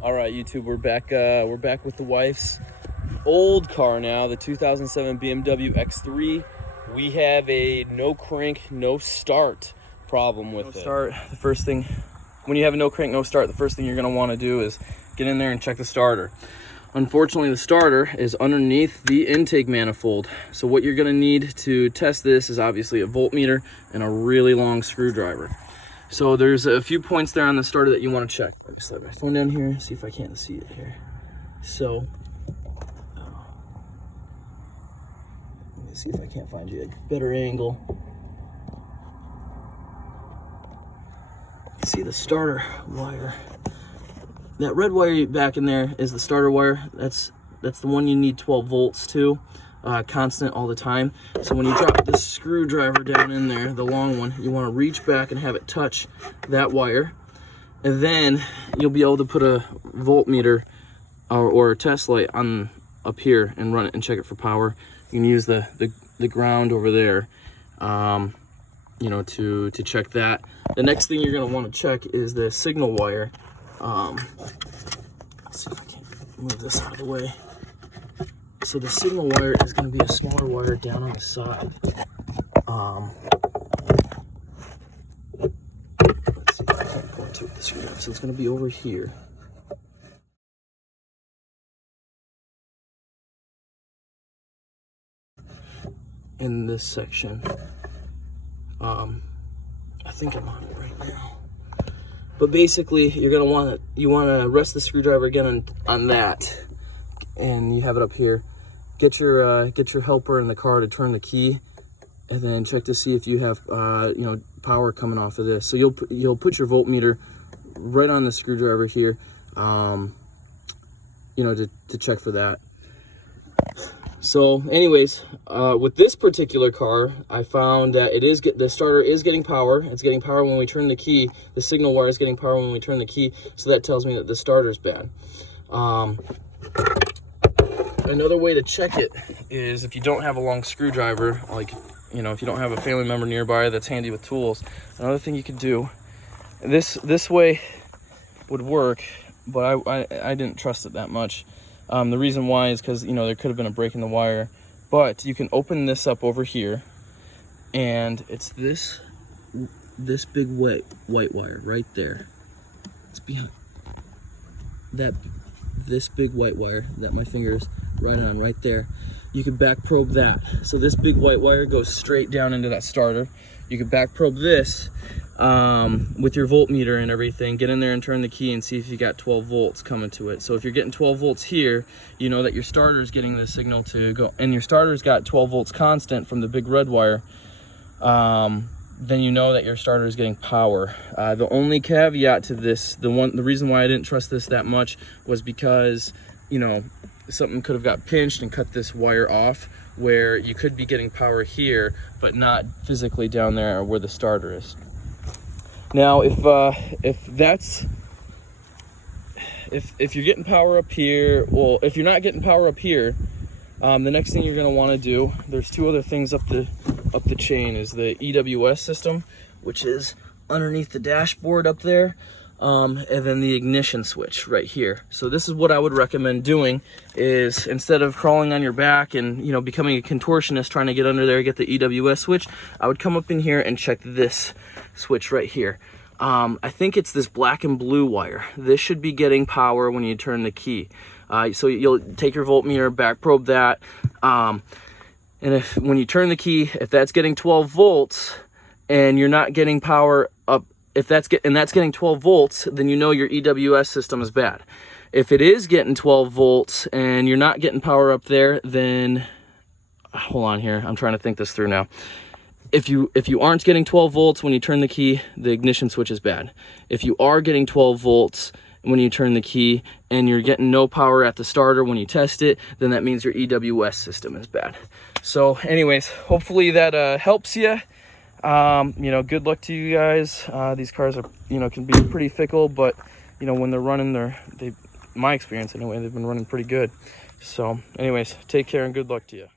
All right, YouTube, we're back with the wife's old car now, the 2007 BMW X3. We have a no crank, no start problem with it. The first thing, when you have a no crank, no start, the first thing you're gonna wanna do is get in there and check the starter. Unfortunately, the starter is underneath the intake manifold. So what you're gonna need to test this is obviously a voltmeter and a really long screwdriver. So there's a few points there on the starter that you want to check. Let me slide my phone down here, see if I can't see it here. So, let me see if I can't find you a better angle. See the starter wire. That red wire back in there is the starter wire. That's the one you need 12 volts to. Constant all the time. So when you drop this screwdriver down in there, the long one, you want to reach back and have it touch that wire, and then you'll be able to put a voltmeter or a test light on up here and run it and check it for power. You can use the ground over there, you know, to check that. The next thing you're going to want to check is the signal wire. Let's see if I can move this out of the way. So the signal wire is going to be a smaller wire down on the side. Let's see if I can't point to it this way. So it's going to be over here. In this section. I think I'm on it right now. But basically, you're going to want to rest the screwdriver again on that, and you have it up here. Get your helper in the car to turn the key, and then check to see if you have you know, power coming off of this. So you'll put your voltmeter right on the screwdriver here, you know, to check for that. So anyways, with this particular car, I found that the starter is getting power. It's getting power when we turn the key. The signal wire is getting power when we turn the key. So that tells me that the starter is bad. Another way to check it is if you don't have a long screwdriver, like, you know, if you don't have a family member nearby that's handy with tools, another thing you could do, this way would work, but I didn't trust it that much. The reason why is because, you know, there could have been a break in the wire, but you can open this up over here, and it's this big white wire right there. It's behind this big white wire that my finger's right there. You can back probe that. So this big white wire goes straight down into that starter. You can back probe this with your voltmeter and everything. Get in there and turn the key and see if you got 12 volts coming to it. So if you're getting 12 volts here, you know that your starter is getting the signal to go, and your starter's got 12 volts constant from the big red wire. Then you know that your starter is getting power. The only caveat to this, the reason why I didn't trust this that much was because, you know, something could have got pinched and cut this wire off, where you could be getting power here, but not physically down there where the starter is. Now, if you're getting power up here, well, if you're not getting power up here, the next thing you're going to want to do, there's two other things up the chain, is the EWS system, which is underneath the dashboard up there, and then the ignition switch right here. So this is what I would recommend doing, is instead of crawling on your back and, you know, becoming a contortionist trying to get under there, get the EWS switch, I would come up in here and check this switch right here. I think it's this black and blue wire. This should be getting power when you turn the key. So you'll take your voltmeter, back probe that, and when you turn the key, if that's getting 12 volts and you're not getting power up, if that's getting 12 volts, then you know your EWS system is bad. If it is getting 12 volts and you're not getting power up there, then hold on here, I'm trying to think this through now. If you aren't getting 12 volts when you turn the key, the ignition switch is bad. If you are getting 12 volts when you turn the key and you're getting no power at the starter when you test it, then that means your EWS system is bad. So anyways, hopefully that helps you. You know, good luck to you guys. These cars are, you know, can be pretty fickle, but, you know, when they're running, my experience anyway, they've been running pretty good. So anyways, take care and good luck to you.